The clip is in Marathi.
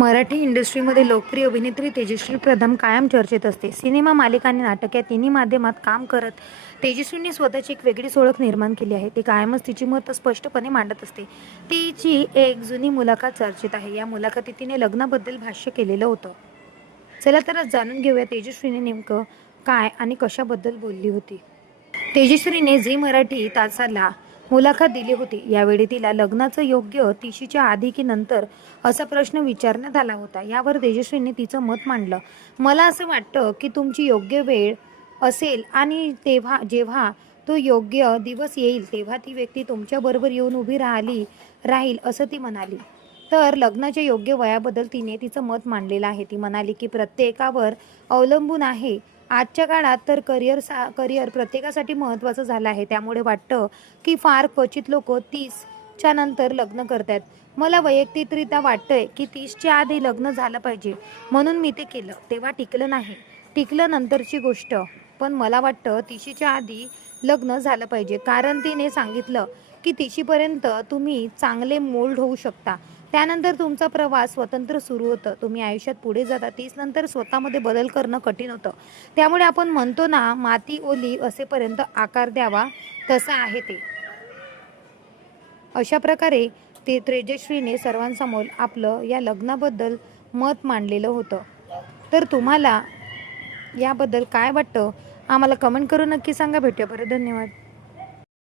मराठी इंडस्ट्रीमध्ये लोकप्रिय अभिनेत्री तेजश्री प्रधान कायम चर्चेत असते. सिनेमा, मालिका आणि नाटक या तिन्ही माध्यमात काम करत तेजस्वीने स्वतःची एक वेगळीच ओळख निर्माण केली आहे. ती कायमच तिची मतं स्पष्टपणे मांडत असते. तिची एक जुनी मुलाखत चर्चेत आहे. या मुलाखतीत तिने लग्नाबद्दल भाष्य केलेलं होतं. चला तर आज जाणून घेऊया तेजस्वीने नेमकं काय आणि कशाबद्दल बोलली होती. तेजस्वीने झी मराठी तासाला मुलाखत दिली होती. यावेळी तिला लग्नाचं योग्य तिशीच्या आधी की नंतर असा प्रश्न विचारण्यात आला होता. यावर तेजस्वीने तिचं मत मांडलं. मला असं वाटतं की तुमची योग्य वेळ असेल आणि जेव्हा तो योग्य दिवस येईल तेव्हा ती व्यक्ती तुमच्याबरोबर येऊन उभी राहील असं ती म्हणाली. तर लग्नाच्या योग्य वयाबद्दल तिने तिचं मत मांडलेलं आहे. ती म्हणाली की प्रत्येकावर अवलंबून आहे. आजच्या काळात तर करिअर प्रत्येकासाठी महत्त्वाचं झालं आहे. त्यामुळे वाटतं की फार क्वचित लोक 30च्या नंतर लग्न करतात. मला वैयक्तिकरित्या वाटतंय की 30च्या आधी लग्न झालं पाहिजे. म्हणून मी ते केलं. तेव्हा टिकलं नाही. टिकलं नंतरची गोष्ट. पण मला वाटतं 30च्या आधी लग्न झालं पाहिजे. कारण तिने सांगितलं की 30पर्यंत तुम्ही चांगले मोल्ड होऊ शकता. त्यानंतर तुमचा प्रवास स्वतंत्र सुरू होतं. तुम्ही आयुष्यात पुढे जाता. 30 नंतर स्वतःमध्ये बदल करणं कठीण होतं. त्यामुळे आपण म्हणतो ना, माती ओली असेपर्यंत आकार द्यावा, तसं आहे ते. अशा प्रकारे तेजस्वीने सर्वांसमोर आपलं या लग्नाबद्दल मत मांडलेलं होतं. तर तुम्हाला याबद्दल काय वाटतं? आम्हाला कमेंट करून नक्की सांगा. भेटूया परत. धन्यवाद.